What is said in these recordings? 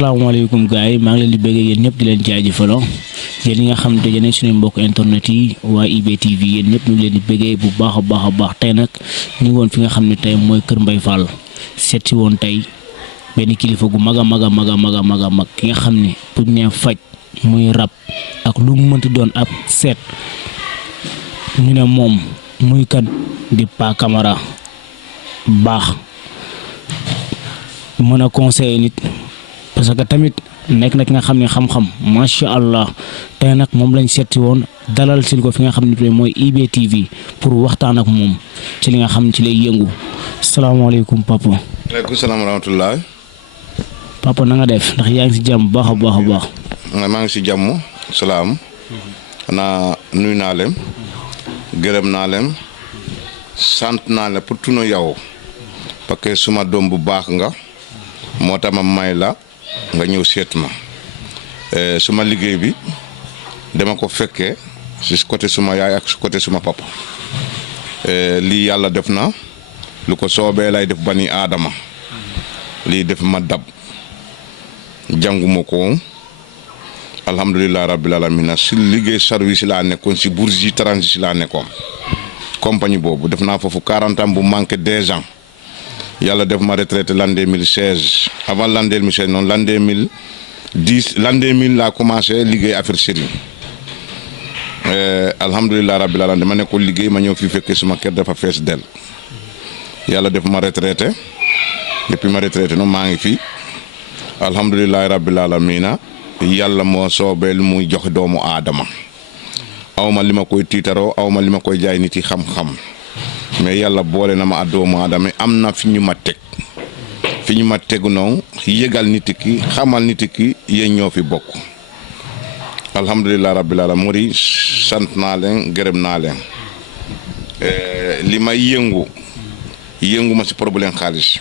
asalaamaaleykum gars yi maa ngi leen di bëggee yéen ñëpp di leen jaajëfaloo yéen ñi nga xam ne yéen suñu mbokk internet yi waa IBTV yéen ñëpp ñu ngi leen di bëggee bu baax a baax tey nag ñu ngi woon fi nga xam ne tey mooy Kër Mbaye Fall seet si woon tey benn kilifa gu mag a mag ki nga xam ne bu ñu nee faj muy rab ak lu mu mënti doon ab seet ñu ne moom muy kan di Pa Camara baax mën a conseiller nit. parce que tamit nekk na ki nga xam ne xam-xam macha allah tey nag moom lañ seeti woon dalal si ko fi nga xam ne mooy IBTV pour waxtaan ak moom ci li nga xam ci lay yëngu salaamaaleykum papa. waaleykum salaam wa rahmatulah. papa na nga def ndax yaa ngi si jàmm baax a baax. maa ngi si jàmm salaam. xanaa nuyu naa leen. gërëm naa leen. sant naa leen pour tunu yow. parce que suma doom bu baax nga. moo tax ma may la. nga ñëw seet ma suma liggéey bi dama ko fekkee si côté suma yaay ak côté suma papa lii yàlla def na lu ko soobee lay def bani aadama lii def ma dab jànguma ko alhamdulilah rabbil alamin si liggéey service laa nekkoon si Bourgie Transit si laa nekkoon compagnie boobu def naa foofu 40 ans bu manqué 2 ans yàlla def ma retraité l'an 2016 avant l'an 2016 noonu l'an 2010 l'an 2000 laa commencé liggéey affaire sëriñ alhamdulilah rabbil alamin dama nekkoon liggéey ma ñëw fii fekkee suma kër dafa fees del yàlla def ma retraité depuis ma retraité noonu maa ngi fii alhamdulilah rabbil alamin yàlla moo soobeel muy jox doomu aadama awma li ma koy tiitaroo awma li ma koy jaay nit yi xam-xam mais yàlla boole na ma doomu aadama am na fi ñu ma tegu noonu yëgal nit ki xamal nit ki yéen ñoo fi bokk alhamdulilah rabbil alamin mori sant naa leen gërëm naa leen li may yëngu ma si problème xaalis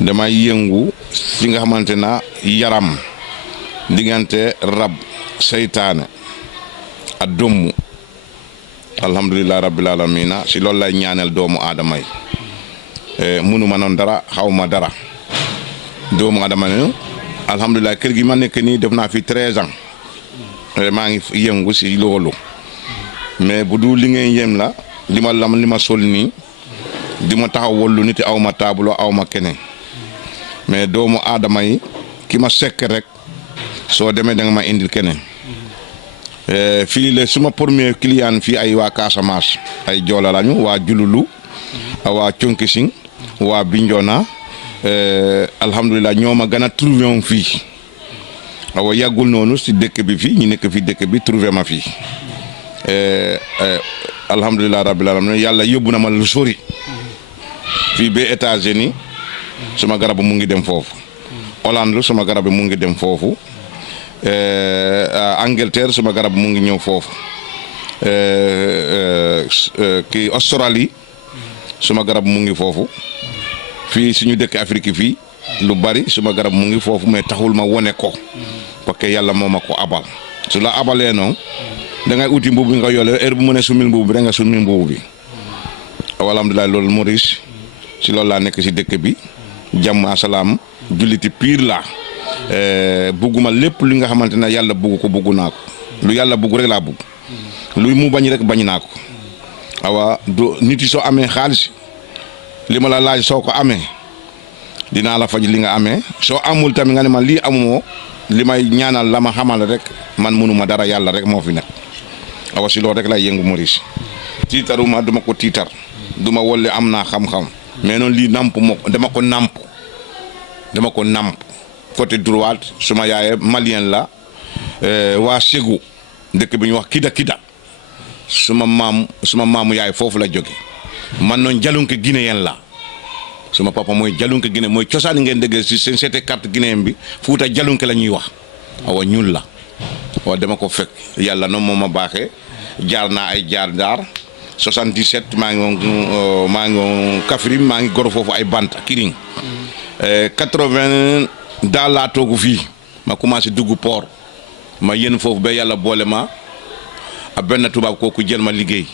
damay yëngu si nga xamante na yaram diggante rab seytaane a domm alhamdulilah rabbil alamina si loolu lay ñaanal doomu aadama yi munuma noon dara xaw ma dara doomu aadama ne alhamdulilah kër gi ma nekk nii def naa fi 13 ans maa ngi yëngu si loolu mais bu du li ngeen yem la li ma sol nii di ma taxaw wallu nit aw ma taabulo aw ma keneen mais doomu aadama yi ki ma sekk rek soo demee da nga ma indil keneen fii la suma premier client fii ay waa Casamance ay joola lañu waa Jululu waa Conkising waa Bignona alhamdulilah ñoo ma gën a trouvé woon fii awa yàggul noonu si dëkk bi fii ñu nekk fii dëkk bi trouvé ma fii alhamdulilah rabbil alamin yàlla yóbbu na ma lu sori fii ba États-Unis suma garab mu ngi dem foofu Hollande suma garab mu ngi dem foofu Angleterre suma garab mu ngi ñëw foofu kii Australie suma garab mu ngi foofu fii suñu dëkk Afrique fii lu bari suma garab mu ngi foofu mais taxul ma wone ko parce que yàlla moo ma ko abal su la abalee noonu da ngay uti mbubu bi nga yole heure bu mu ne sumil mbubu bi da nga sumil mbubu bi alhamdulilah loolu Maurice si loolu laa nekk si dëkk bi jàmm asalaam julliti piir laa bugguma lépp li nga xamante ne yàlla bugg ko bugg naa ko lu yàlla bugg rek laa bugg lu mu bañ rek bañ naa ko awa du nit yi soo amee xaalis li ma la laaj soo ko amee dinaa la faj li nga amee soo amul tamit nga ne man lii amumoo li may ñaanal la ma xamal rek man mënuma dara yàlla rek moo fi nekk awa si loolu rek lay yëngu Maurice tiitaruma duma ko tiitar duma wolle am naa xam-xam mais noonu lii namp moo dama ko namp côté droite suma yaaye malien la waa Ségou dëkk bi ñu wax kida suma maamu yaay foofu la jóge man noonu jalunke guinéen la suma papa mooy jalunke guinéen mooy cosaan ngeen dégg si seen seete carte guinéen bi Fuuta jalunke la ñuy wax awa ñuul la awa dama ko fekk yàlla noonu moo ma baaxee jaar naa ay jaar 77 maa ngi Kaffrine maa ngi goro foofu ay bant Kiring 80 daal laa toogu fii ma commencé dugg port ma yéen foofu ba yàlla boole ma a benn tubaab kooku jël ma liggéey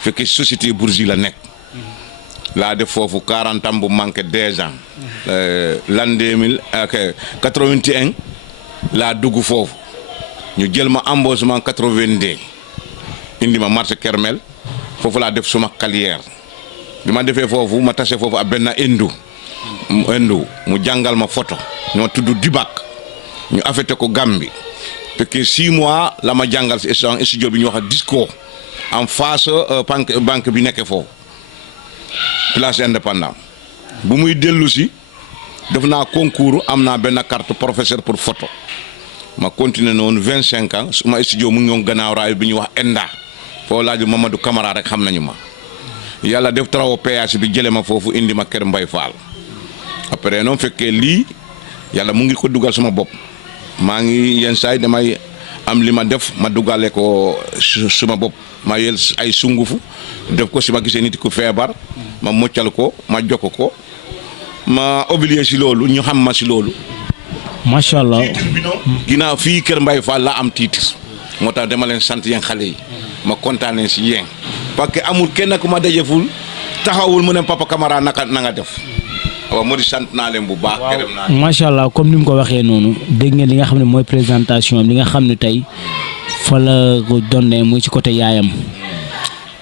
fekk société Bourgie la nekk laa def foofu 40 ans bu manqué 2 ans l'an 81 laa dugg foofu ñu jël ma embauchement 82 indi ma marché Kermel foofu laa def suma carrière bi ma defee foofu ma tase foofu ak benn indu mu jàngal ma photo ñoo tudd Dibak ñu affecté ko Gambie parce que 6 mois la ma jàngal si studio bi ñu wax disco en face banque bi nekkee foofu place indépendant bu muy dellu si def naa concours am naa benn carte professeur pour photo ma continué noonu 25 ans suma studio mu ngi woon gannaaw raay bi ñuy wax ENDA foo laaj Mamadou Camara rek xam nañu ma yàlla def travaux péage bi jëlee ma foofu indi ma Kër Mbay Fall après noonu fekkee lii yàlla mu ngi ko dugal sama bopp maa ngi yenn saay damay am li ma def ma dugale ko suma bopp ma yel ay sungufu def ko si ma gisee nit ku feebar ma moccal ko ma jokk ko ma obligé si loolu ñu xam ma si loolu. macha allah ginnaaw fii Kër Mbay Fall la am titre moo tax dama leen sant yéen xale yi ma kontaanee si yéen parce que amul kenn ku ma dajeful taxawul mu ne Papa Camara naka na nga def. waaw moo di sant naa leen bu baax. gërëm naa leen macha allah comme ni mu ko waxee noonu dégg ngeen li nga xam ne mooy présentation li nga xam ne tey fa la ko donnee muy ci côté yaayam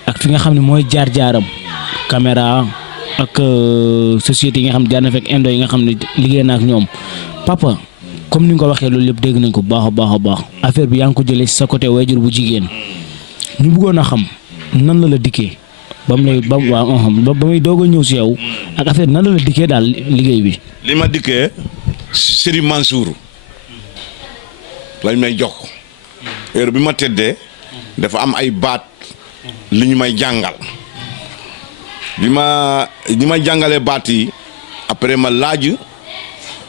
ak fi nga xam ne mooy jaar-jaaram caméra ak société yi nga xam ne jaar na fekk indo yi nga xam ne liggéey na ak ñoom papa comme ni nga ko waxee loolu lépp dégg nañ ko baax a baax affaire bi yaa ngi ko jëlee si sa côté wayjur bu jigéen ñu bëggoon a xam nan la dikkee. ba muy doog a ñëw si yow ak affaire nan la dikkee daal liggéey bi. li ma dikkee Serigne Mansour lañ may jox heure bi ma tëddee dafa am ay baat li ñu may jàngal bi ma jàngalee baat yi après ma laaj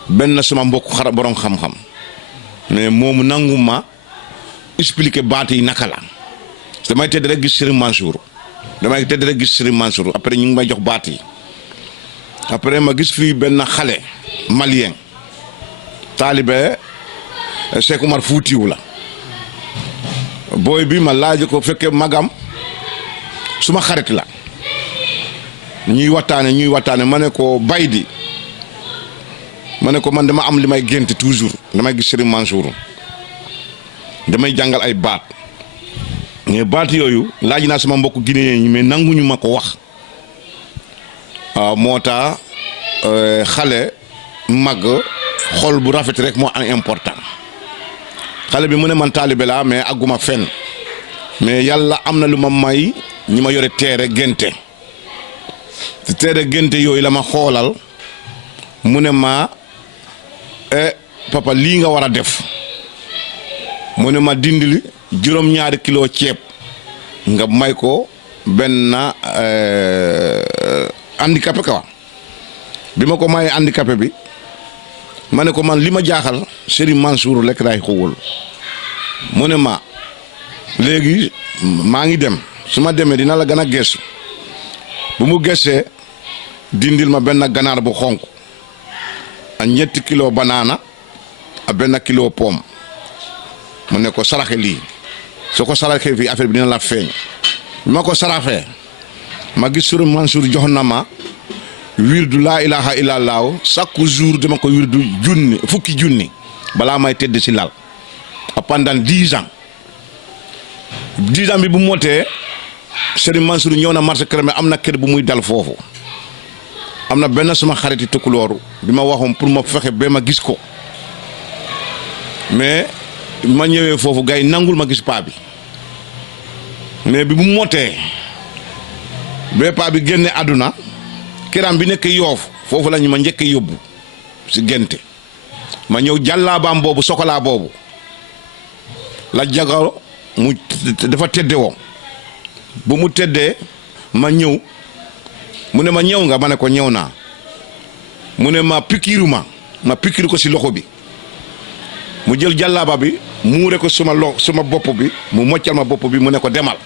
benn sama mbokk borom xam-xam mais moomu nangu ma expliquer baat yi naka la damay tëdd rek gis Serigne Mansour. damay tëdd rek gis Serigne Mansour après ñu ngi may jox baat yi après ma gis fii benn xale malien taalibe Cheikh Oumar Foutiou la booy bi ma laaj ko fekkee magam suma xarit la ñuy waxtaane ma ne ko bay di ma ne ko man dama am li may gént toujours damay gis Serigne Mansour damay jàngal ay baat mais baat yooyu laaj naa sama mbokk guinéen ñi mais nanguñu ma ko wax moo tax xale mag xol bu rafet rek moo am important xale bi mu ne man taalibe laa mais àgguma fenn mais yàlla am na lu ma may ñi ma yore teere gente yooyu la ma xoolal mu ne ma papa lii nga war a def mu ne ma dindili juróom-ñaari kilo ceeb nga may ko benn handicapé quoi bi ma ko mayee handicapé bi ma ne ko man li ma jaaxal Serigne Mansour lekk daay xowul mu ne ma léegi maa ngi dem su ma demee dina la gën a gëstu bu mu gëstee dindil ma benn ganaar bu xonk ak 7 kilo banaana ak benn kilo pomme mu ne ko saraxe lii soo ko saraxee fii affaire bi dina la feeñ bi ma ko saraxee ma gis Serigne Mansour jox na ma wirdu laa ilaha illallah chaque jour dama ko wirdu fukki junni balaa may tëdd si lal pendant 10 ans bi bu motee Serigne Mansour ñëw na marché Kermel am na kër bu muy dal foofu am na benn suma xariti tukulóoru bi ma waxoon pour ma fexe ba ma gis ko mais ma ñëwee foofu gars yi nangul ma gis paa bi mais bi bu motee ba paa bi génne àdduna këram bi nekk Yoof foofu la ñu ma njëkk yóbbu si gente ma ñëw jàllaabaam boobu sokolaa boobu la jagaro mu dafa tedde woo bu mu teddee ma ñëw mu ne ma ñëw nga ma ne ko ñëw naa mu ne ma pikiiru ma pikiiru ko si loxo bi mu jël jàllaaba bi muure ko suma bopp bi mu moccal ma bopp bi mu ne ko demal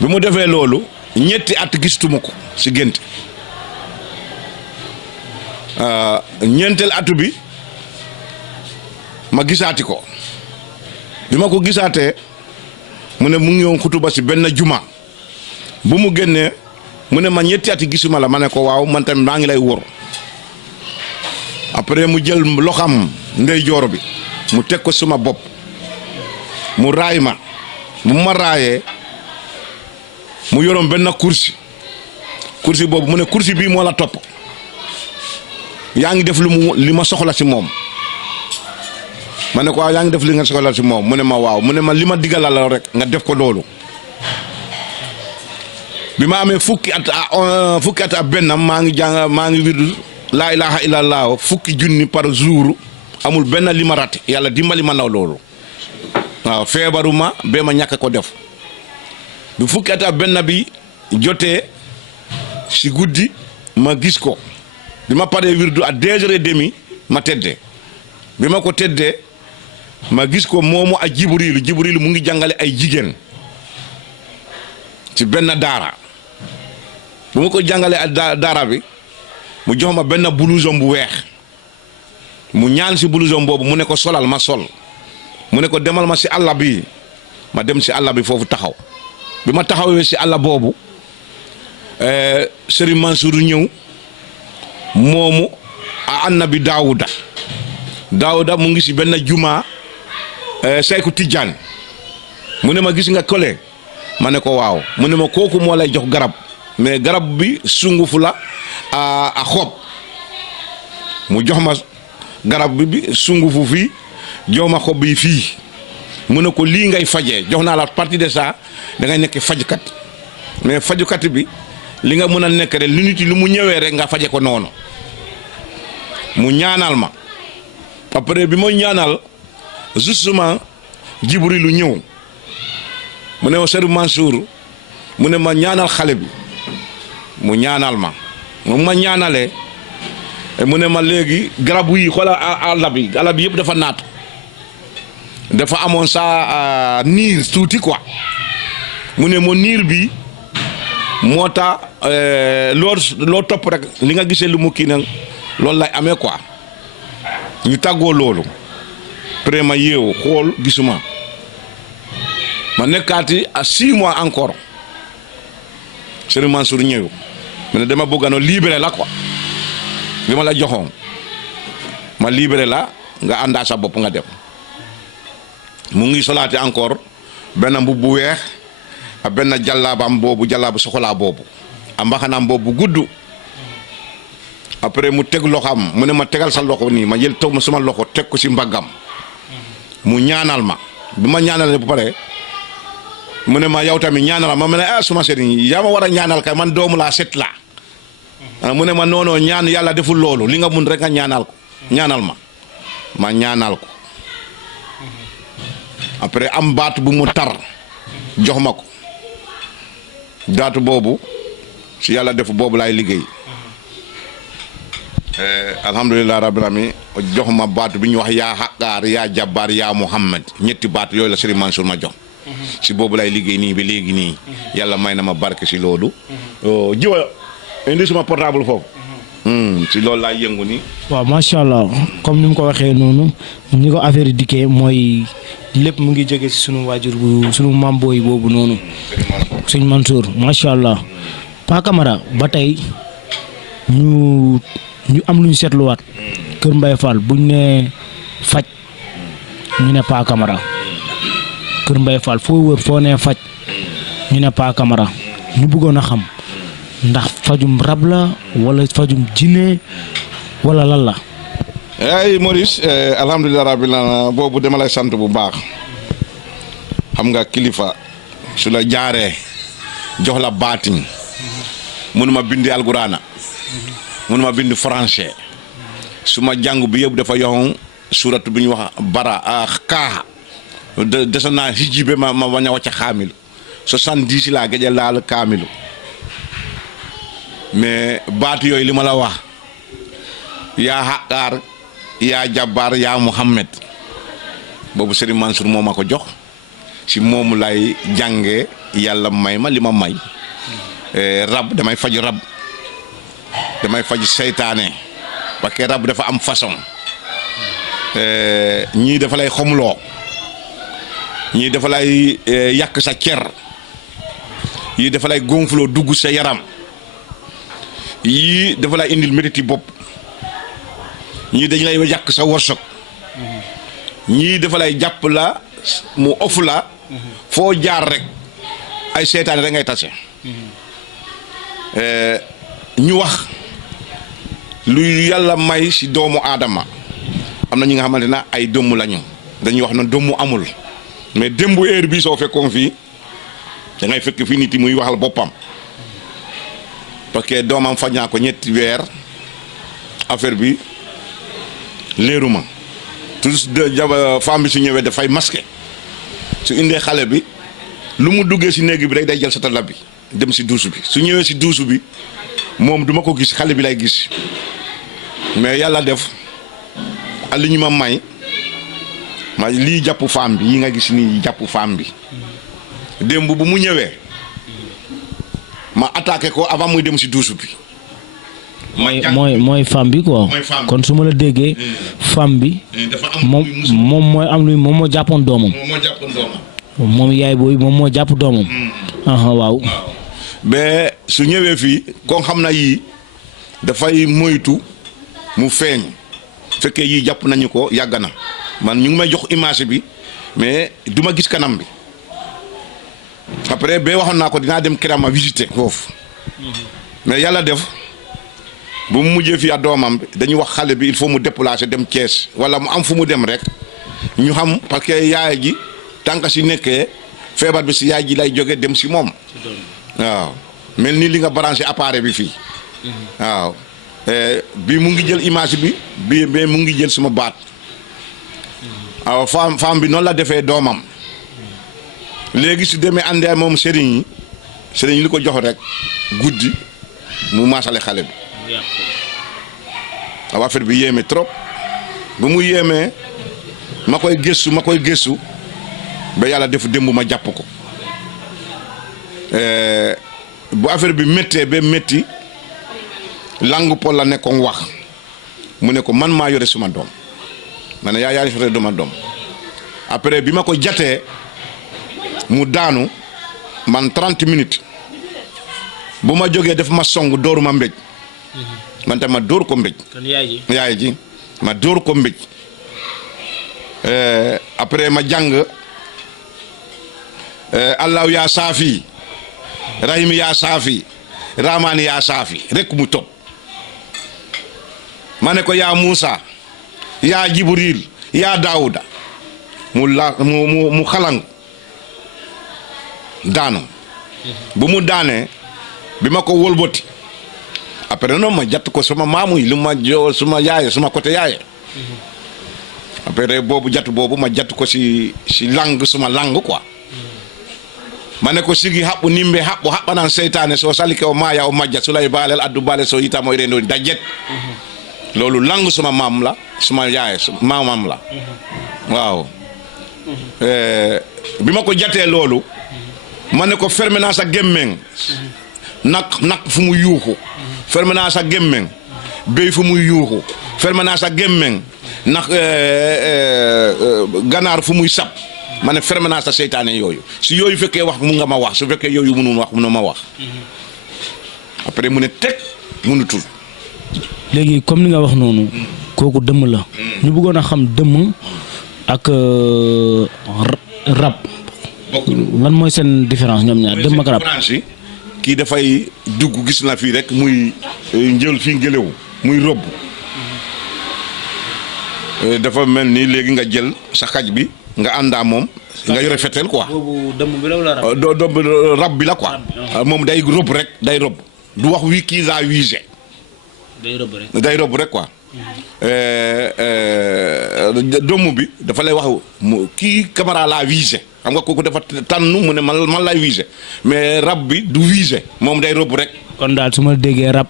bi mu defee loolu 2 at gistuma ko si gént ñeenteel atu bi ma gisaati ko bi ma ko gisaatee mu ne mu ngi woon xutuba si benn juma bu mu génnee mu ne ma ñetti ati gisuma la ma ne ko waaw man tamit maa ngi lay wóor après mu jël loxam ndeyjoor bi mu teg ko suma bopp mu raay ma bu ma raayee mu yoroon benn kursi boobu mu ne kursi bii moo la topp yaa ngi def li ma soxla si moom ma ne ko waaw yaa ngi def li nga soxla si moom mu ne ma waaw mu ne ma li ma digala la rek nga def ko loolu bi ma amee fukki at ak benn maa ngi wirdu laa ilaha illallah fukki junni par jour amul benn li ma rat yàlla dimbali ma naw loolu waaw feebaruma bee ma ñàkk ko def bi fukki at ak benn bi jotee si guddi ma gis ko bi ma paree wirdu à 2h30 ma teddee bi ma ko teddee ma gis ko moomu ak jibrilu mu ngi jàngale ay jigéen ci benn daara bu ma ko jàngalee ak daara bi mu jox ma benn blouson bu weex mu ñaan si blouson boobu mu ne ko solal ma sol mu ne ko demal ma si àll bi ma dem si àll bi foofu taxaw bi ma taxawee si àll boobu Serigne Mansour ñëw moomu a annabi Daawuda mu ngi si benn juma Seyku Tijaan mu ne ma gis nga kole ma ne ko waaw mu ne ma kooku moo lay jox garab mais garab bi sungufu la a xob mu jox ma garab bi sungufu fii jox ma xob bi fii mu ne ko lii ngay fajee jox naa la partie de ça da ngay nekk fajkat mais fajukat bi li nga mën a nekk rek lu nit lu mu ñëwee rek nga faje ko noonu mu ñaanal ma après bi ma ñaanal justement Jibrilu ñëw mu ne Serigne Mansour mu ne ma ñaanal xale bi mu ñaanal ma ma ñaanalee mu ne ma léegi garab yi xoolal àll bi yëpp dafa naatu dafa amoon sa niir tuuti quoi mu ne mo niir bi moo tax loo topp rek li nga gisee lu mu kii nag loolu lay amee quoi ñu tàggoo loolu après ma yeewu xool gisuma ma nekkaati à 6 mois encore Serigne Mansour ñëw mu ne dama bëgg a libéré la quoi li ma la joxoon ma libéré la nga àndaa sa bopp nga dem mu ngi solaate encore benn mbubb bu weex ak benn jàllaabam boobu jàllaabu soxlaa boobu a mbaxanaam boobu gudd après mu teg loxam mu ne ma tegal sa loxo nii ma jël toog ma suma loxo teg ko si mbaggam mu ñaanal ma bi ma ñaanalee bu pare mu ne ma yow tamit ñaanal ma ne suma sëriñ yaa ma war a ñaanal kay man doomu laa set laa mu ne ma noonoo ñaan yàlla deful loolu li nga mun rek nga ñaanal ko ñaanal ma ñaanal ko après am baatu bu mu tar jox ma ko daatu boobu si yàlla def boobu laay liggéey alhamdulilah rabbil alamin jox ma baatu bi ñu wax yaa xaqaar yaa jabbaar yaa Muhammad ñetti baatu yooyu la Serigne Mansour ma jox si boobu lay liggéey nii ba léegi nii yàlla may na ma barke si loolu jiwa indi suma portable foofu si loolu laay yëngu nii. waaw macha allah comme ni mu ko waxee noonu ni ko affaire yi dikkee mooy lépp mu ngi jóge si sunu waajur bu sunu maam booy boobu noonu Serigne Mansour macha allah Pa Camara ba tey ñu am lu ñu seetluwaat Kër Mbaye Fall buñ ne faj ñu ne Pa Camara Kër Mbaye Fall foo wër foo ne faj ñu ne Pa Camara ñu bëggoon a xam ndax fajum rab la wala fajum jinne wala lan la. ay Maurice alhamdulilah rabbil alamin boobu dama lay sant bu baax xam nga kilifa su la jaaree jox la baatin mënuma bindi alguraana mënuma bind français suma jàng bi yëpp dafa yoxoon suratu bi ñu wax bara kaaxa desa naa hijibe ma bañ a wàcc xaamilu 70 laa gëj a laal kaamilu mais baat yooyu li ma la wax yaa xaqaar yaa jabbaar yaa Muhammad boobu Serigne Mansour moo ma ko jox si moomu lay jàngee yàlla may ma li ma may rab damay faj rab damay faj seytaane parce que rab dafa am façon ñii dafa lay xomloo ñii dafa lay yàq sa cer yii dafa lay gonfloo dugg sa yaram yii dafa lay indil métti bopp ñii dañ lay yàq sa worsog ñii dafa lay jàpp la mu off la foo jaar rek ay seetaane rek ngay tase ñu wax lu yàlla may si doomu aadama am na ñi nga xamante ne ay dëmm lañu dañuy wax na dëmm amul mais démbu heure bi soo fekkoon fii da ngay fekk fii nit yi muy waxal boppam parce que doomam faj naa ko ñetti weer affaire bi leeruma toujours femme bi su ñëwee dafay masqué su indee xale bi lu mu duggee si néeg bi rek day jël satala bi dem si duusu bi su ñëwee si duusu bi moom duma ko gis xale bi lay gis mais yàlla def li ñu ma may ma lii jàpp femme bi yi nga gis nii jàpp femme bi démb bu mu ñëwee ma attaqué ko avant muy dem si duusu bi. mooy femme bi quoi. kon su ma la déggee. femme bi. moom mooy am lu moom moo jàppoon doomam. moom yaay booy moom moo jàpp doomam. waaw. ba su ñëwee fii kon xam na yii dafay moytu mu feeñ fekkee yii jàpp nañu ko yàgg na man ñu ngi may jox image bi mais du ma gis kanam bi après ba waxoon naa ko dinaa dem Kirama visiter foofu mais yàlla def bu mu mujjee fii ak doomam bi dañuy wax xale bi il faut mu déplacer dem Thiès wala mu am fu mu dem rek ñu xam parce que yaay ji tànk si nekkee feebar bi si yaay ji lay jóge dem si moom. waaw mel ni li nga branché appareil bi fii waaw bi mu ngi jël image bi mais mu ngi jël suma baat waaw femme bi noonu la defee doomam léegi su demee àndee moom sëriñ li ko jox rek guddi mu maasale xale bi waaw affaire bi yéeme trop bu mu yéemee ma koy gëstu ba yàlla def démb ma jàpp ko bu affaire bi méttee ba métti langue pol la nekkoon wax mu ne ko man maa yore suma doom ma ne yaa yore duma doom après bi ma ko jatee mu daanu man 30 minutes bu ma jógee def ma song dóor ma mbéj man tam ma dóor ko mbéj yaay ji ma dóor ko mbéj après ma jàng allahu yaa saafi rahim yaa saafi rahmaani yaa saafi rek mu topp ma ne ko yaa Muusa yaa Jibril yaa Daawuda mu xalangu daanu bu mu daanee bi ma ko wëlbati après non ma jatt ko sama maamu yi lu ma joo suma yaaye suma côté yaaye après boobu jatt boobu ma jatt ko si langue suma langue quoi ma ne ko sigi haɓɓu nimɓe haɓɓanan seytane so salike o maaya o majja sulay baalel addu baale so yitamo e rendooni dajet loolu langue suma maam la suma yaaye maamam la waaw bi ma ko jatee loolu ma ne ko ferme naa sa gémmeŋ nak fu mu yuuxu ferme naa sa gémmeŋ béy fu muy yuuxu ferme naa sa gémmeŋ nak ganaar fu muy sab ma ne ferme naa sa seytaane yooyu si yooyu fekkee wax mu nga ma wax su fekkee yooyu mënu wax mënu ma wax après mu ne teg mënutul. léegi comme ni nga wax noonu kooku dëmm la ñu bëggoon a xam dëmm ak rab lan mooy seen différence ñoom ñaar dëmm ak rab. kii dafay dugg gis na fii rek muy njël fii ngelaw muy robb dafa mel ni léegi nga jël sa xaj bi nga àndaa moom nga yore fetel quoi. boobu dëmm bi la wala rab. dëmm rab bi la quoi. moom day robb rek day robb du wax wi kii laa wiise. day robb rek quoi. dëmm bi dafa lay wax kii caméra laa wiise xam nga kooku dafa tànn mu ne man lay wiise mais rab bi du wiise moom day robb rek. kon daal su ma déggee rab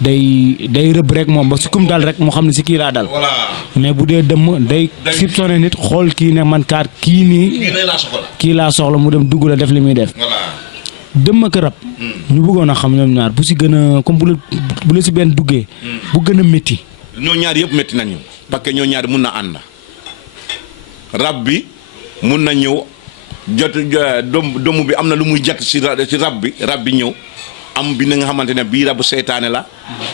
day rëbb rek moom ba su kum dal rek mu xam ne si kii laa dal. voilà mais bu dee dëmm day soupçonné nit xool kii ne man kaat kii nii. kii laa soxla mu dem dugg la def li muy def. voilà dëmm ak rab. ñu bëggoon a xam ñoom ñaar bu si gën a comme bu la si benn duggee. bu gën a métti. ñoo ñaar yëpp métti nañu parce que ñoo ñaar mun na ànd rab bi mun na ñëw jot dëmm bi am na lu muy jot si rab bi ñëw am bi nga xamante ne bii rabu seytaane la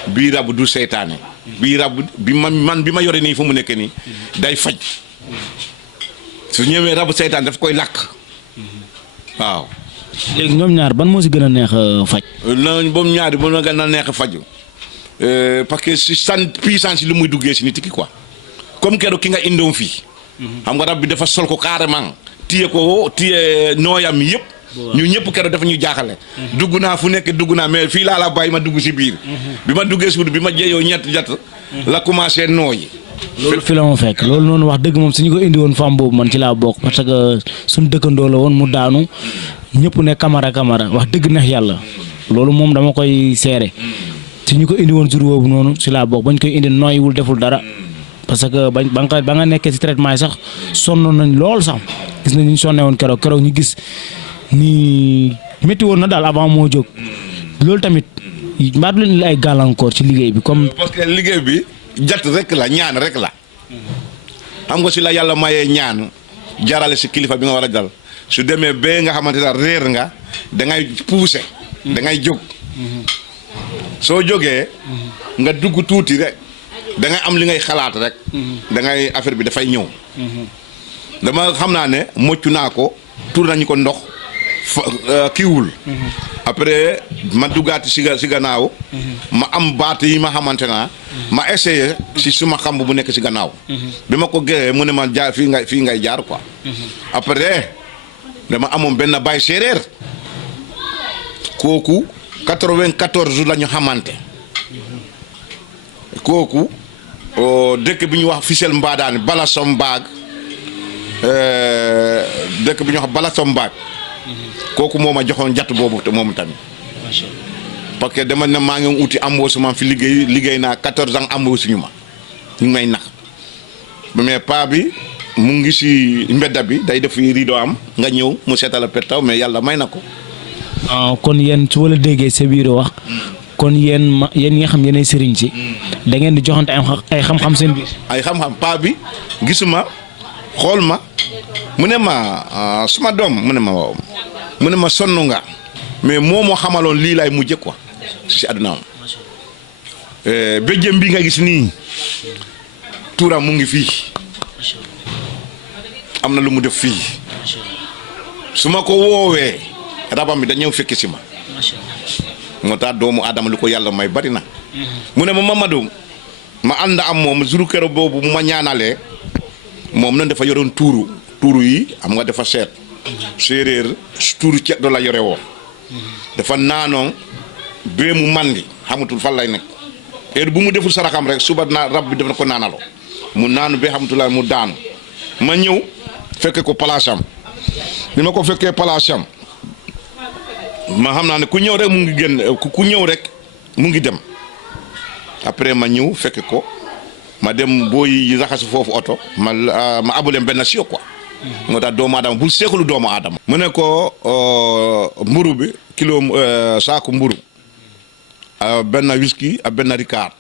bii rabu du seytaane bii rabu bi man bi ma yore nii fu mu nekk nii day faj su ñëwee rabu seytaane daf koy lakk waaw. léegi ñoom ñaar ban moo si gën a neex faj. non boobu ñaari ba ma gën a neex faju parce que si puissance lu muy duggee si nit ki quoi comme keroog ki nga indoom fii. xam nga rab bi dafa sol ko carrément téye nooyam yëpp. ñu ñëpp keroog dafa ñu jaaxale. dugg naa fu nekk dugg naa mais fii laa la bàyyi ma dugg si biir. bi ma duggee suud bi ma jëyoo ñett la commencé nooyi. loolu fi la ma fekk loolu noonu wax dëgg moom suñu ko indi woon femme boobu man ci laa bokk parce que suñu dëkkandoo la woon mu daanu ñëpp ne kamara wax dëgg neex yàlla loolu moom dama koy seere si ñu ko indi woon jour boobu noonu si laa bokk bañ koy indi nooyiwul deful dara parce que ba nga nekkee si traitement yi sax sonn nañ lool sax gis nañ ñu sonne woon keroog ñu gis ni métti woon na daal avant moo jóg loolu tamit mbaa du leen ay gàllankoor ci liggéey bi comme. parce que liggéey bi jat rek la ñaan rek la xam nga si la yàlla mayee ñaan jarale si kilifa bi nga war a dal su demee ba nga xamante ne réer nga da ngay pousser da ngay jóg soo jógee nga dugg tuuti rek da ngay am li ngay xalaat rek da ngay affaire bi dafay ñëw dama xam naa ne mocc naa ko tur nañu ko ndox kiiwul après ma duggaati si gannaaw ma am baat yi ma xamante naa ma essayé si suma xam bu nekk si gannaaw bi ma ko gëree mu ne ma jaar fii ngay jaar quoi après dama amoon benn baay séeréer kooku 94 jours la ñu xamante kooku dëkk bi ñu wax Fissel Mbadane Balasom Baag dëkk bi ñu wax Balasom Baag kooku moo ma joxoon jatt boobu moom tamit parce que dama ne maa ngi uti embauchement fi liggéey naa 14 ans embauché ñu ma ñu may nax mais paa bi mu ngi si mbedda bi day def rido am nga ñëw mu seetal a pettaw mais yàlla may na ko. kon yéen su wala déggee sa biir wax kon yéen ñi nga xam yéenay sëriñ si da ngeen di joxante ay xam-xam seen biir. ay xam-xam paa bi gisuma xool ma mu ne ma suma doom mu ne ma waaw mu ne ma sonn nga mais moo xamaloon lii laay mujjee quoi si àdduna am béjjëm bi nga gis nii tuuram mu ngi fii am na lu mu def fii su ma ko woowee rabam bi da ñëw fekk si ma moo tax doomu aadama lu ko yàlla may bari na mu ne ma Mamadou ma ànd am moom juru kero boobu mu ma ñaanalee moom nan dafa yoroon tuuru yi am nga dafa seet séeréer tuuru ceddo la yore woon dafa naanoon bee mu mandi xamatul fan lay nekk heure bu mu deful saraxam rek suba rab bi def na ko naanaloo mu naanu bee xamatul mu daanu ma ñëw fekke ko palaasam ni ma ko fekkee palaasam ma xam naa ne ku ñëw rek mu ngi génn ku ñëw rek mu ngi dem après ma ñëw fekke ko ma dem booy raxasi foofu oto ma abuleen benn sio quoi moo tax doomu aadama bul seexlu doomu aadama mu ne ko mburu bi kilo saaku mburu benn whisky ak benn ricard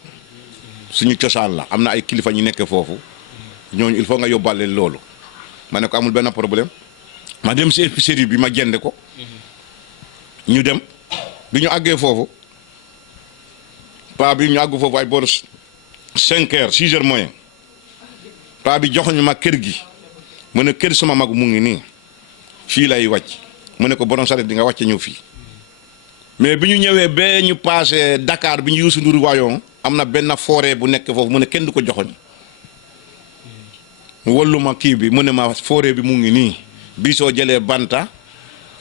suñu cosaan la am na ay kilifa ñu nekk foofu ñooñu il faut nga yóbbaale loolu ma ne ko amul benn problème ma dem si épicerie bi ma jënd ko ñu dem bi ñu àggee foofu paa bi ñu àgg foofu ay boor 5 heures 6 heures moyen paa bi joxuñu ma kër gi mu ne kër sama mag mu ngi nii fii lay wàcc mu ne ko borom saret di nga wàcce ñëw fii mais bi ñu ñëwee ba ñu passé Dakar bi ñu Youssou Ndour waayoon am na benn forêt bu nekk foofu mu ne kenn du ko joxoñ mu wallu ma kii bi mu ne ma forêt bi mu ngi nii bii soo jëlee banta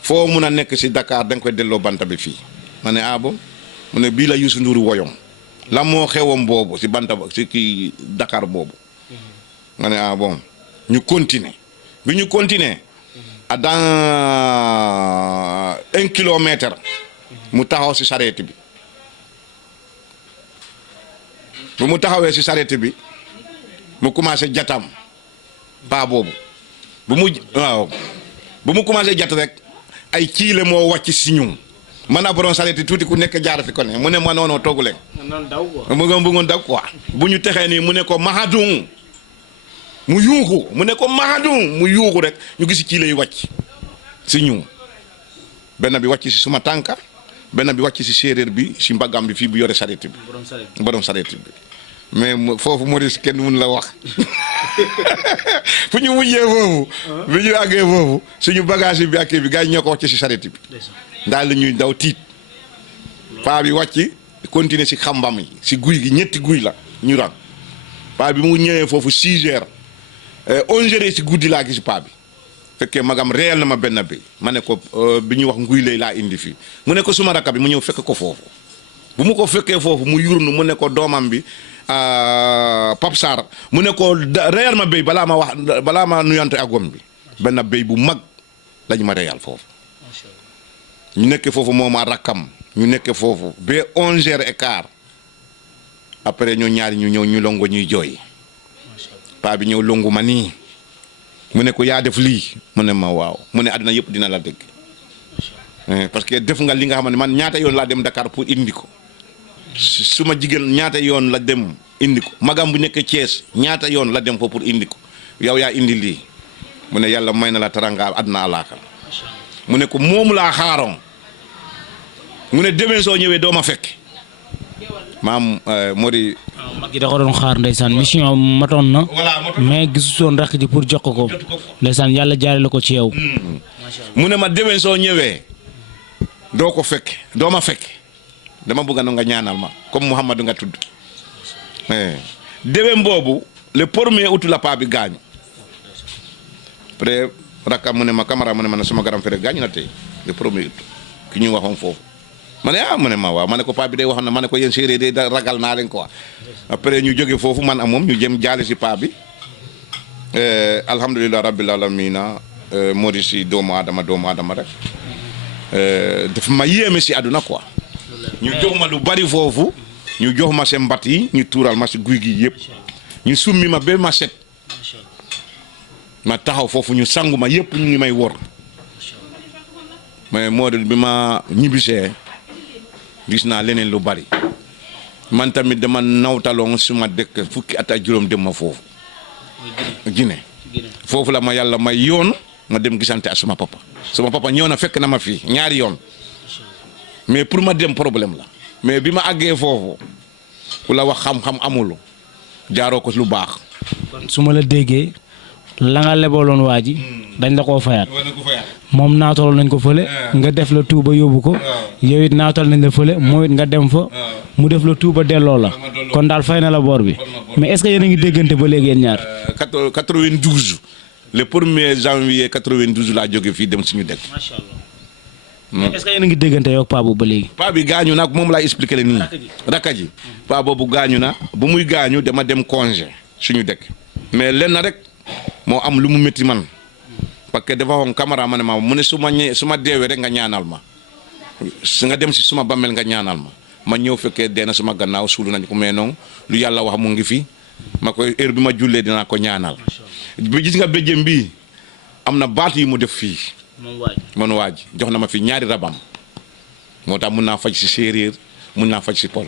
foo mun a nekk si Dakar da nga koy delloo banta bi fii ma ne bon mu ne bii la Youssou Ndour woyoon la moo xewam boobu si banta si kii Dakar boobu ma ne bon ñu continuer bi ñu continuer dans 1 kilomètre mu taxaw si sareeti bi bu mu taxawee si sareeti bi mu commencé jatam paa boobu bu mu commencé jat rek ay ciile moo wàcc si ñun man a borom sareeti tuuti ku nekk jaar fi ko ne mu ne ma noonu toogu leen mu ngoon daw quoi bu ñu texee nii mu ne ko mahadum mu yuuxu mu ne ko mahadum mu yuuxu rek ñu gis ciile yi wàcc si ñun benn bi wàcc si suma tànka benn bi wàcc si séeréer bi si mbaggam bi fii bu yore sareet bi borom sareet bi mais foofu Maurice kenn mun la wax fu ñu mujjee foofu bi ñu àggee foofu suñu bagage bi ak bi gars yi ñoo ko wàcc si sareet bi daal la ñuy daw tiit paa bi wàcc continuer si xambam yi si guy gi ñetti guy la ñu rang paa bi mu ñëwee foofu 6 heures 11 heures si guddi laa gis paa bi fekkee magam réel na ma benn béy ma ne ko bi ñuy wax nguy lay laa indi fii mu ne ko suma rakka bi mu ñëw fekk ko foofu bu mu ko fekkee foofu mu yurnu mu ne ko doomam bi Pape Sarr mu ne ko réel ma béy balaa ma nuyante ak gom bi benn béy bu mag lañ ma réyal foofu ñu nekkee foofu moom a rakkam ñu nekkee foofu ba 11 heures et quart après ñoo ñaari ñu ñëw ñu longo ñuy jooy paa bi ñëw longu ma nii mu ne ko yaa def lii mu ne ma waaw mu ne àddina yëpp dina la dégg parce que def nga li nga xam ne man ñaata yoon laa dem Dakar pour indi ko suma jigéen ñaata yoon la dem indi ko magam bu nekk Thiès ñaata yoon la dem ko pour indi ko yow yaa indi lii mu ne yàlla may na la taranga àddina alaaka mu ne ko moom laa xaaroon mu ne demee soo ñëwee doo ma fekk maam Mori. mag gi da ko doon xaar ndeysaan mission matoon na mais gisutoon rakk ji pour jox ko ndeysaan yàlla jaarale ko ci yow. mu ne ma demee soo ñëwee doo ko fekk doo ma fekk dama bëgg na nga ñaanal ma comme Mouhamadou nga tudd déwén boobu le 1er août la paa bi gaañu après rakam mu ne ma camara mu ne ma ne sama garam fere gaañu na tey le 1er août ki ñu waxoon foofu ma ne mu ne ma waaw ma ne ko paa bi day wax na ma ne ko yéen séeréer day ragal naa leen quoi après ñu jóge foofu man ak moom ñu jëm jaale si paa bi alhamdulilah rabbil alamina moo di si doomu aadama rek dafa ma yéeme si àdduna quoi ñu jox ma lu bari foofu ñu jox ma seen mbat yi ñu tuural ma si guy gi yëpp ñu summi ma ba ma set ma taxaw foofu ñu sangu ma yëpp ñu ngi may wor mais moo di bi ma ñibbisee gis naa leneen lu bari man tamit dama nawtaloon suma dëkk fukki at ak juróom dem ma foofu Guinée foofu la ma yàlla may yoon ma dem gisante ak suma papa ñëw na fekk na ma fii ñaari yoon mais pour ma dem problème la mais bi ma àggee foofu ku la wax xam-xam amul jaaroo ko lu baax. kon su ma la déggee la nga lebaloon waa ji dañ la koo fayaat moom naataloon nañ ko fële nga def la tuuba yóbbu ko yow it naatal nañ la fële moo it nga dem fa mu def la tuuba delloo la kon daal fay na la boor bi mais est-ce que yéen a ngi déggante ba léegi yéen ñaar. 92 le 1er janvier 92 laa jóge fii dem suñu dëkk. macha allah. est-ce que yéen a ngi déggante yow paa boobu ba léegi. paa bi gaañu nag moom laa expliqué la nii. rakka ji paa boobu gaañu na bu muy gaañu dama dem congé suñu dëkk mais lenn rek moo am lu mu métti man parce que dafa waxoon camara ma ne ma mu ne su ma deewee rek nga ñaanal ma su nga dem si suma bammel nga ñaanal ma ñëw fekkee dee na suma gannaaw suulu nañ ko mais non lu yàlla wax mu ngi fi ma koy heure bi ma jullee dinaa ko ñaanal. bi gis nga béjjëm bii am na baat yi mu def fii. man waaj jox na ma fi ñaari rabam moo tax mun naa faj si séeréer mun naa faj si pol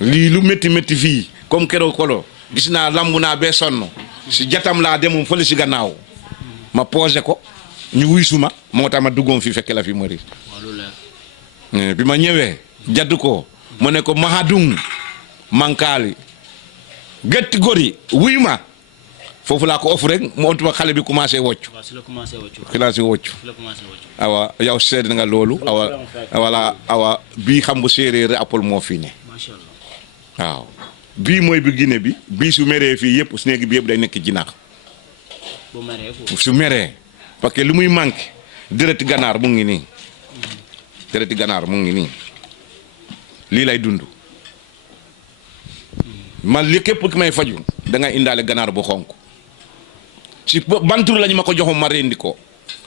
lii lu métti métti fii comme keroog kolo gis naa lambu naa bee sonn si jatam laa demoon fële si gannaaw ma posé ko ñu wuy suma moo tax ma duggoon fi fekke la fi Maurice bi ma ñëwee jaddu ko mu ne ko mahadung mankaali gétti gori wuy ma foofu laa ko off rek mu ontuma xale bi commencé wocc awa yow seede nga loolu awa bii xam bu séeréer apol moo fii ne waaw bii mooy bi Guinée bi bii su meree fii yëpp su nekk bi yëpp day nekk jinaax su meree parce que lu muy manqué dërëti ganaar mu ngi nii lii lay dund man li képp ki may faju da ngay indaale ganaar bu xonk si bantur lañu ma ko joxoon ma rendi ko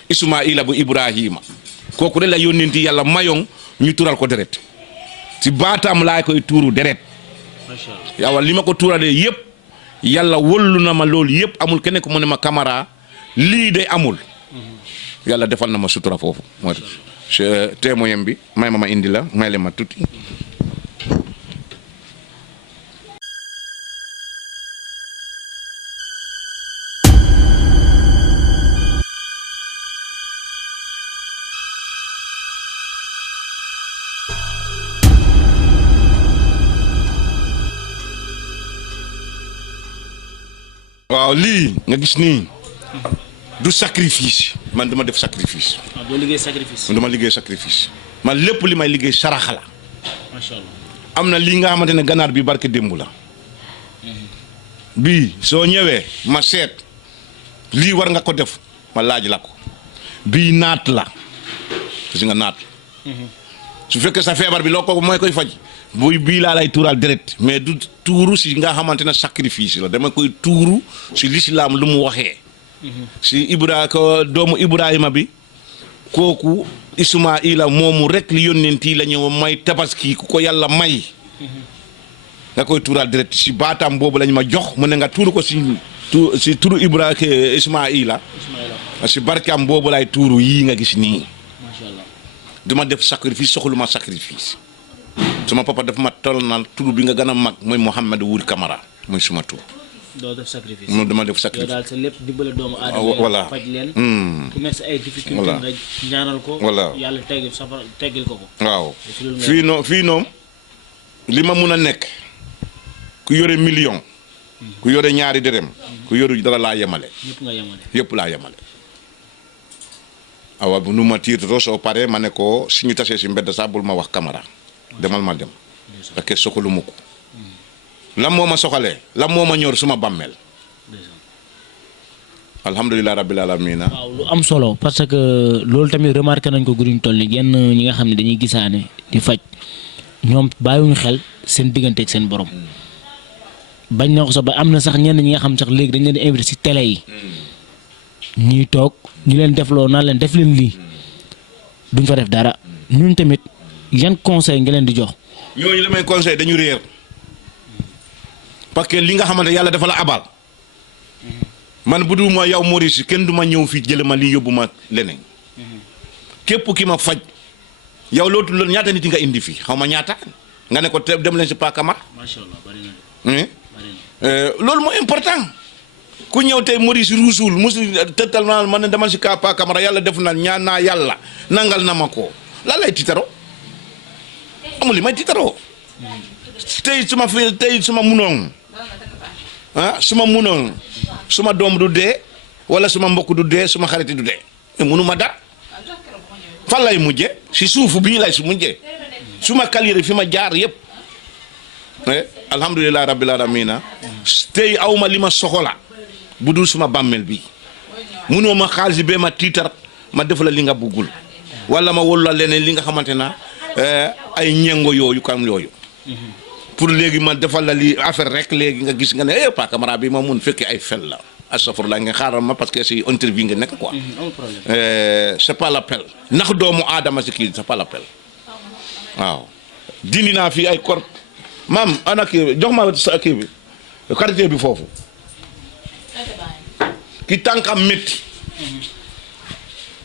Ismaila bu Ibrahima kooku de la yónnenti yàlla mayoŋ ñu tural ko deret si baataam laa koy tuuru deret yawa li ma ko tuuralee yëpp yàlla wóolu na ma loolu yëpp amul kenn ku mu ne ma camara lii de amul yàlla defal na ma sutura foofu moo témoin bi may ma indi la may leen ma tuuti waaw lii nga gis nii du sacrifice man dama def sacrifice. waaw doo liggéey sacrifice. man dama liggéey sacrifice man lépp li may liggéey saraxa la. macha allah. am na lii nga xamante ne ganaar bi barke démb la. bii soo ñëwee ma seet lii war nga ko def ma laaj la ko bii naat la gis nga naat. su fekkee sa feebar bi loo ko mooy koy faj bii laa lay tuural deret mais du tuuru si nga xamante ne sacrifice la dama koy tuuru si lislaam lu mu waxee. si ko doomu Ibrahima bi kooku Ismaila moomu rek li yónnent yi la ñëw may tabaski ku ko yàlla may. nga koy tuural deret si baatam boobu lañ ma jox mu ne nga tuuru ko si turu Ismaila si barkaam boobu lay tuuru yii nga gis nii. macha allah. duma def sacrifice soxluma sacrifice suma papa dafa ma toll naan tur bi nga gën a mag mooy Mouhamed Wuri Camara mooy suma tur. doo def sacrifice. moom dama def sacrifice. yow daal sa lépp dimbale doomu aadama. voilà faj leen. ku nekk sa ay difficulté voilà nga ñaanal ko. voilà yàlla teggil ko ko. waaw fii noom li ma mun a nekk ku yore million. ku yore ñaari dërëm. ku yoru dara laa yemale. ñëpp nga yemale. yëpp laa yemale. awa bu nu ma tiitatoo soo paree ma ne ko suñu tasee si mbedd sax bul ma wax Camara demal ma dem parce que soxaluma ko lan moo ma soxalee lan moo ma ñor suma bàmmeel alhamdulilah rabbil alamina. waaw lu am solo parce que loolu tamit remarqué nañ ko guddiñ toll ni yenn ñi nga xam ne dañuy gisaane di faj ñoom bàyyiwuñu xel seen digganteeg seen borom bañ na ko sax ba am na sax ñenn ñi nga xam sax léegi dañ leen di invité si télé yi ñuy toog ñu leen defloo naa leen def leen lii duñ fa def dara ñun tamit yan conseil nga leen di jox. ñooñu la may conseil dañu réer parce que li nga xamante yàlla dafa la abal man bu dul ma yow Maurice kenn du ma ñëw fii jële ma lii yóbbu ma leneen képp ki ma faj yow lootu loolu ñaata nit nga indi fii xaw ma ñaata nga ne ko dem leen si Pa Camara. macha allah bari na loolu moo important. ku ñëw tey Maurice ruusul musu tëtal naa man ne demal si Pa Camara yàlla def na ñaan naa yàlla nangal na ma ko lan lay tiitaroo amul li may tiitaroo tey suma munoon suma munoon suma doom du dee wala suma mbokk du dee suma xarit du dee mais munuma dara fan lay mujje si suufu bii lay su mujje suma kalire fi ma jaar yëpp alhamdulilah rabbil alamina tey awma li ma soxla bu dul suma bàmmeel bi munoo ma xaalis bee ma tiitar ma def la li nga buggul wala ma wolu la leneen li nga xamante na ay ñengo yooyu kam yooyu pour léegi ma defal la li affaire rek léegi nga gis nga ne Pa Camara bi ma mun fekkee ay fel la astafurlah nga xaaral ma parce que si interview nga nekk quoi c'est pas l'appel ndax doomu aadama si kii c'est pas l'appel waaw dindi naa fii ay kor maam ana kii jox ma sa kii bi quartier bi foofu ki tànkam métti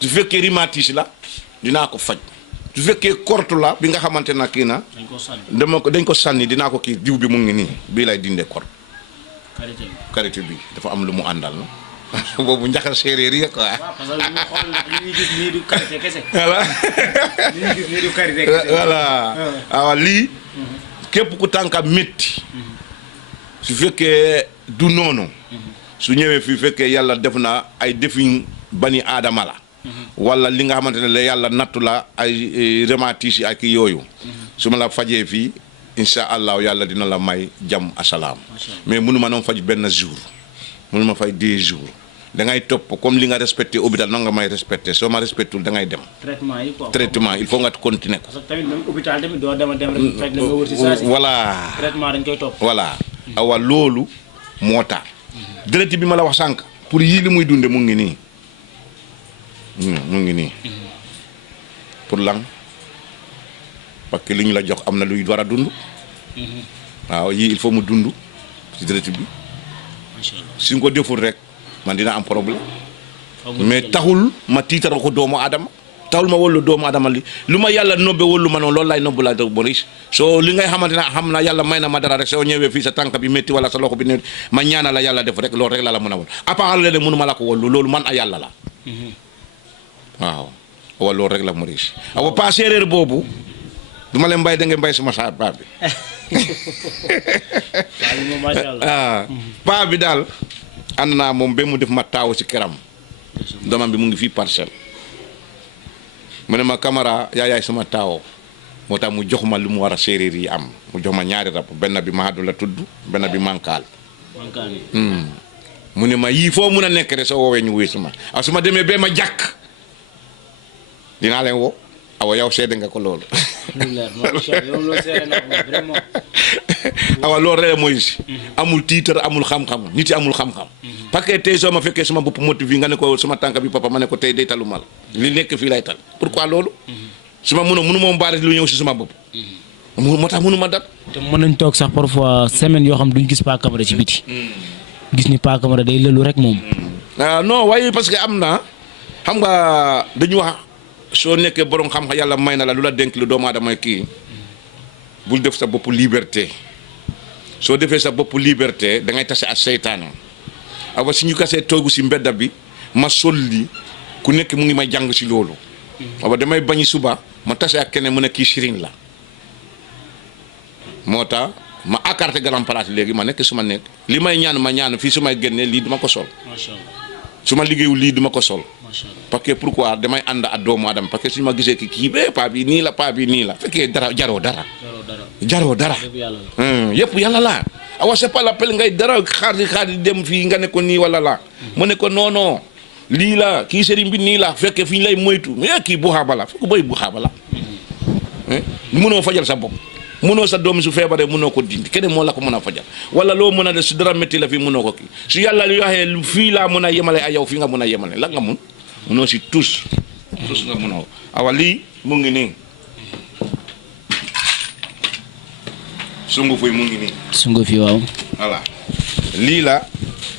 su fekkee rhumatisme la dinaa ko faj su fekkee kortu la bi nga xamante na kii na dañ ko sànni dinaa ko kii diw bi mu ngi nii bii lay dindee kort karité bi dafa am lu mu àndal na boobu njaxar séeréer yi quoi voilà waaw lii képp ku tànkam métti su fekkee du noonu su ñëwee fii fekkee yàlla def na ay defin bani aadama la wala li nga xamante ne la yàlla nattu la ay rhumatisme ak yooyu su ma la fajee fii incha allah yàlla dina la may jàmm asalaam mais mënu ma noon faj benn jour mënu ma fay 10 jours da ngay topp comme li nga respecté hôpital noonu nga may respecté soo ma respectul da ngay dem. traitement yi quoi traitement il faut nga continuer ko. parce que tamit même hôpital tamit doo dem rek fekk la nga wër si saa si. voilà traitement dañ koy topp. voilà awa loolu moo tax. deret bi ma la wax sànq pour yii li muy dunde mu ngi nii mu ngi nii pour lan parce que li ñu la jox am na luy war a dund. waaw yii il faut mu dund ci deret bi. suñ ko deful rek man dina am problème. mais taxul ma tiitaroo ko doomu aadama taxul ma wóolu doomu aadama li lu ma yàlla nobbe wóolu ma noonu loolu laay nobbu laa dëgg Maurice soo li ngay xamante ne xam na yàlla may na ma dara rek soo ñëwee fii sa tànk bi métti wala sa loxo bi ne ma ñaana la yàlla def rek loolu rek la la mën a wol à part leneen mënu ma la ko wóolu loolu man a yàlla la waaw wala loolu rek la Maurice awa pas séeréer boobu du ma leen mbay da ngeen mbay suma saa paa bi macha allah paa bi daal ànd naa moom ba mu def ma taaw si këram doomam bi mu ngi fii Parcelles mu ne ma Camara yaay sama taaw moo tax mu jox ma lu mu war a séeréer yi am mu jox ma ñaari rab benn bi Mahadu la tudd benn bi Mankaal mu ne ma yii foo mun a nekk rek soo woowee ñu wuy suma su ma demee ba ma jàkk dinaa leen woo awa yow seede nga ko loolu awa loolu rek mooy si amul tiitar amul xam-xam nit yi amul xam-xam parce que tey soo ma fekkee sama bopp motivé nga ne ko sama tànk bi papa ma ne ko tey day taluma la li nekk fii lay tal pourquoi loolu su ma mënu moom baare lu ñëw si sama bopp moo tax mënu ma dat te mën nañ toog sax parfois semaine yoo xam duñ gis Pa Camara ci biti gis ni Pa Camara day lëlu rek moom non waaye parce que am na xam nga dañu wax soo nekkee borom xam-xam yàlla may na la lu la dénk lu doomu aadama kii bul def sa bopp liberté soo defee sa bopp liberté da ngay tase ak seytaane awa si ñu kasee toogu si mbedda bi ma sol li ku nekk mu ngi may jàng si loolu awa damay bañi suba ma tase ak keneen mu ne kii sëriñ la moo tax ma écarté grand place léegi ma nekk su ma nekk li may ñaan ma ñaan fii su may génnee lii duma ko sol su ma liggéeyul lii duma ko sol parce que pourquoi damay ànd ak doomu aadama parce que suñu ma gisee kii ba paa bi nii la paa bi nii la fekkee dara jaroo dara yëpp yàlla la awa c'est pas la peine ngay dara xaar di dem fii nga ne ko nii wala la mu ne ko non lii la kii sëriñ bi nii la fekkee fi ñu lay moytu kii bu xaaba la fekk boy bu xaaba la mënoo fajal sa bopp mënoo sa doom su feebaree mënoo ko dindi keneen moo la ko mën a fajal wala loo mën a def su dara métti la fii mënoo ko kii su yàlla li waxee fii laa mën a yemale ak yow fii nga mën a yemale la nga mun mënoo si tous nga mënoo awa lii mu ngi nii sunguf yi mu ngi nii sunguf yi waaw voilà lii la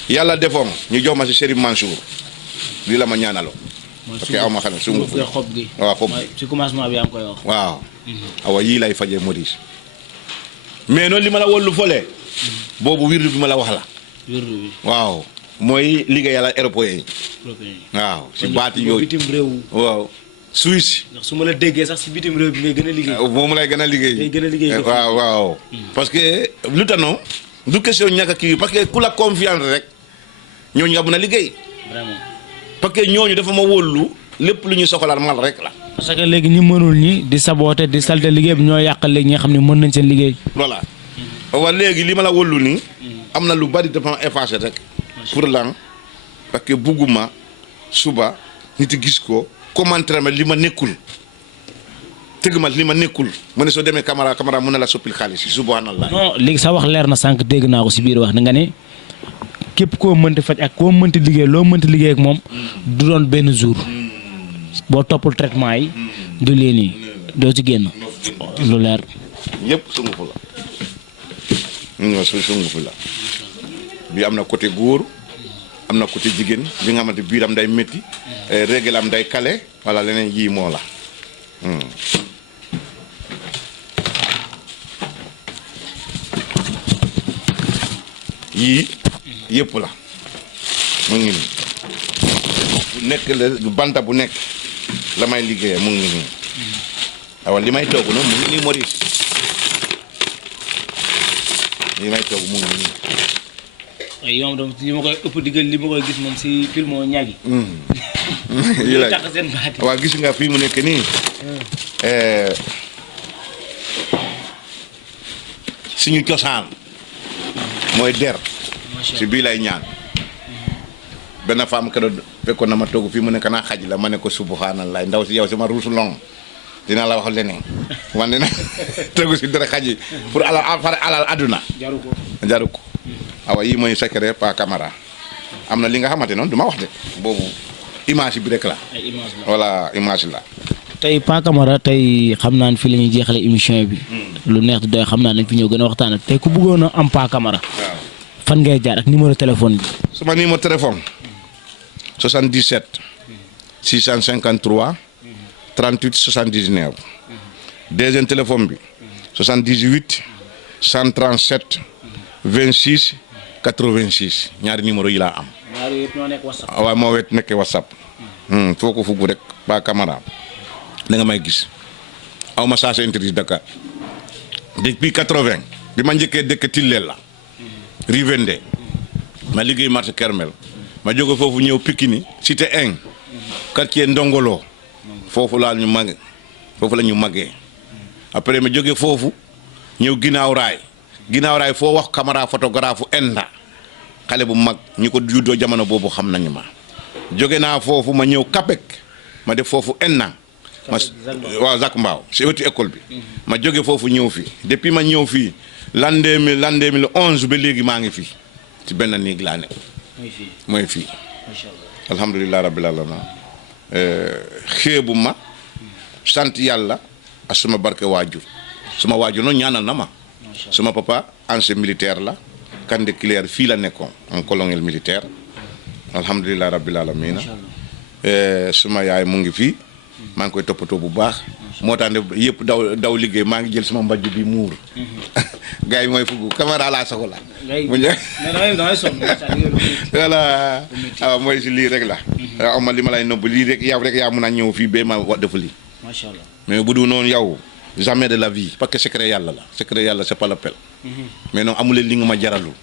yàlla defoon ñu jox ma si Serigne Mansour lii la ma ñaanaloo parce que aw ma xam ne sunguf yi xob gi waaw xob gi ci commencement bi yaa ngi koy wax waaw awa yii lay fajee Maurice mais noonu li ma la wollu fole boobu wirdu bi ma la wax la wirdu bi waaw mooy liggéey yàlla européen yi waaw si baati yooyu bitim réew waaw Suisse ndax su ma la déggee sax si bitim réew bi ngay gën a liggéey moom lay gën a liggéey waaw parce que lu tax non du question ñàkk kii parce que ku la confiance rek ñooñu nga mën a liggéey vraiment parce que ñooñu dafa ma wóolu lépp lu ñu soxlaal mal rek la parce que léegi ñi mënul ñi di saboté di salte liggéey bi ñoo yàqal léegi ñi nga xam ne mën nañ seen liggéey voilà wa léegi li ma la wóolu nii am na lu bari dafa effacé rek pour lan parce que bugguma suba nit gis ko commentaire ma li ma nekkul tëgg ma li ma nekkul mu ne soo demee Camara mën na la soppil xaalis yi subhanallah non léegi sa wax leer na sànq dégg naa ko si biir wax na nga ne képp koo mënti faj ak koo mënti liggéey loo mënti liggéey ak moom du doon benn jour boo toppul traitement yi du lii nii doo ci génn lu leer yëpp sunguf la sunguf la bi am na côté góor am na côté jigéen bi nga xamante biiram day métti régalam day kale wala leneen yii moo la yii yëpp la mu ngi nii bu nekk la banta bu nekk la may liggéeyee mu ngi nii waaw li may toog noonu mu ngi nii Maurice li may toog mu ngi nii ay yow donc li ma koy ëpp digal li ma koy gis moom si film moo ñaagi yi la tax seen baati waaw gis nga fii mu nekk nii suñu cosaan mooy der si bii lay ñaan benn femme keroog fekkoon na ma toog fii mu nekk naa xaj la ma ne ko subhanallah ndaw si yow sama ruusu long dinaa la wax leneen wante nag tegu si dara xaj yi pour alal aduna jaru ko awa yii mooy secret Pa Camara am na li nga xamante noonu du ma wax de boobu image bi rek la voilà image la tey Pa Camara tey xam naa ne fii la ñuy jeexale émission bi lu neex di doy xam naa nañ fi ñëw gën a waxtaan tey ku bëggoon a am Pa Camara fan ngay jaar ak numéro téléphone bi sama numéro téléphone 77 653 38 79 deuxième téléphone bi 78 137 26 86 ñaari numéro yi laa am. ñaari yëpp ñoo nekk WhatsApp. waaw moo wet nekkee WhatsApp. foo ko fugg rek Pa Camara da nga may gis aw ma saa intérêt Dakar depuis 80 bi ma njëkkee dëkk Tillel la Rivende ma liggéey marché Kermel ma jóge foofu ñëw Pikini cité eng quartier Ndongolo foofu laa ñu mag foofu la ñu màggee après ma jóge foofu ñëw ginnaaw raay foo wax caméra photographe enda xale bu mag ñu ko juddoo jamono boobu xam nañu ma jóge naa foofu ma ñëw Kapek ma def foofu enna ma waaw Zac Mbao si wetu école bi ma jóge foofu ñëw fii depuis ma ñëw fii l'an 2011 ba léegi maa ngi fii ci benn néeg laa nekk mooy fii alhamdulilah rabbil alamin xeebu ma sant yàlla ak suma barke waajur suma waajur noonu ñaanal na ma suma papa ancien militaire la Kande Claire fii la nekkoon un colonel militaire alhamdulilah rabbil alamin suma yaay mu ngi fii maa ngi koy toppatoo bu baax moo tax ne yëpp daw liggéey maa ngi jël sama mbajj bi muur gars yi mooy fugg caméra laa soxla voilà waaw mooy si lii rek la waaw ma li ma lay nëbb lii rek yow rek yaa mun a ñëw fii ba ma wax def lii macha allah mais bu du noonu yow jamais de la vie parce que secret yàlla la secret yàlla c'est pas l'appel mais non amuleen li nga ma jaralul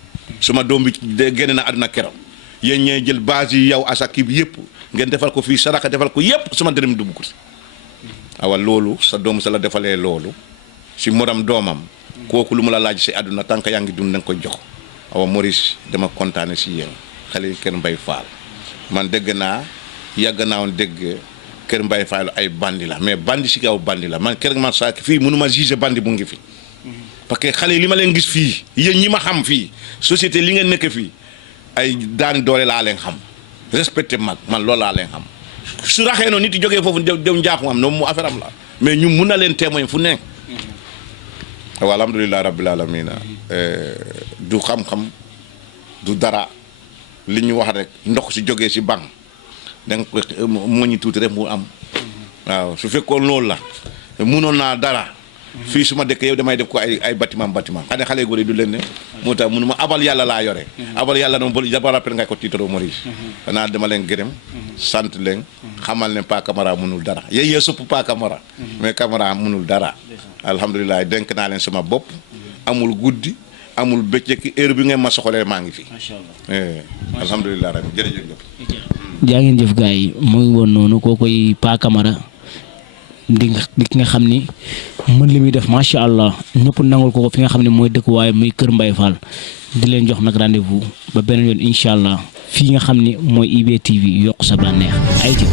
suma doom bi génne na àdduna keroog yéen ñee jël base yi yow asa kii bi yëpp ngeen defal ko fii saraka defal ko yëpp suma dërëm dugg ko si awa loolu sa doom sa la defalee loolu si moram doomam kooku lu mu la laaj si àdduna tànk yaa ngi dund da nga koy jox awa Maurice dama kontaane si yéen xale yi Kër Mbaye Fall man dégg naa yàgg naa woon dégg Kër Mbaye Fall ay bandi la mais bandi si kaw bandi la man kër ma saa fii mënu ma juger bandi bu ngi fi parce que xale yi li ma leen gis fii yéen ñi ma xam fii société li ngeen nekk fii ay daani doole laa leen xam respecté mag man loolu laa leen xam su raxee noonu nit yi jógee foofu dem njaaxum am noonu mu affaire am la mais ñu mun na leen témoin fu nekk waaw alhamdulilah rabbil alamina du xam-xam du dara li ñu wax rek ndox si jógee si banc da nga ko moñi tuuti rek mu am waaw su fekkoon loolu la munoon naa dara fii su ma dëkk yow damay def ko ay bâtiment xane xale góor yi du leen ne moo tax munu ma abal yàlla laa yore abal yàlla noonu ba rappel nga ko tiitaroo Maurice danaa dama leen gërëm sant leen xamal ne Pa Camara munul dara yéyee supp Pa Camara mais Camara munul dara alhamdulilah denk naa leen sama bopp amul guddi amul bëccëg heure bi ngeen ma soxalee maa ngi fi alhamdulilah rabbi jërëjëf jaa ngeen jëf gars yi mu ngi woon noonu koo koy Pa Camara di nga xam ni mën li muy def macha allah ñëpp nangul ko fi nga xam ne mooy dëkkuwaay muy Kër Mbaye Fall di leen jox nag rendez-vous ba beneen yoon incha allah fii nga xam ni mooy IBTV yokk sa bànneex ay jëf